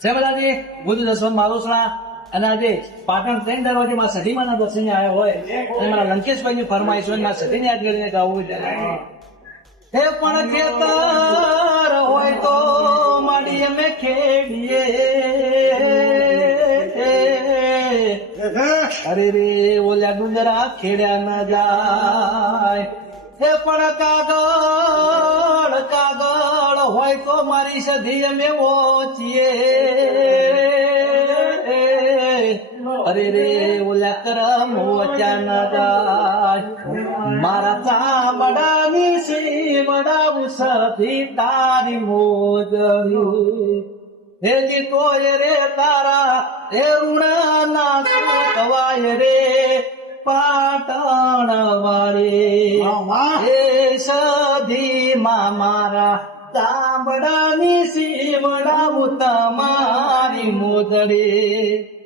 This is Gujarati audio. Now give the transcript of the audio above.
બધાજી બુદ્ધ દર્શન મારોસરા અને આજે પાટણ ટ્રેન દરવાજેમાં સધીમાના દર્શને આવ્યા હોય અને મારા લંકેશભાઈની ફરમાઈશ હોય મારા સધીને યાદ કરીને ગાવું હે પણ ખેતર હોય તો માડી અમે ખેડીએ અરે રે ઓલ્યા ડુંગરા ખેડ્યા ના જાય હે પણ કાગળ કાગળ હોય તો મારી સધી અમે ઓછીએ અરે રે ઓલા કરમ ઓછા ના જાય મારા ચામડાની સીમડાવું સધી તારી મોજરી હેજી તોય રે તારા હે ઋણા ના કવાય રે પાટણ વાળી હે સધી માં મારા ચામડાની સીમડાવું તમારી મોજરી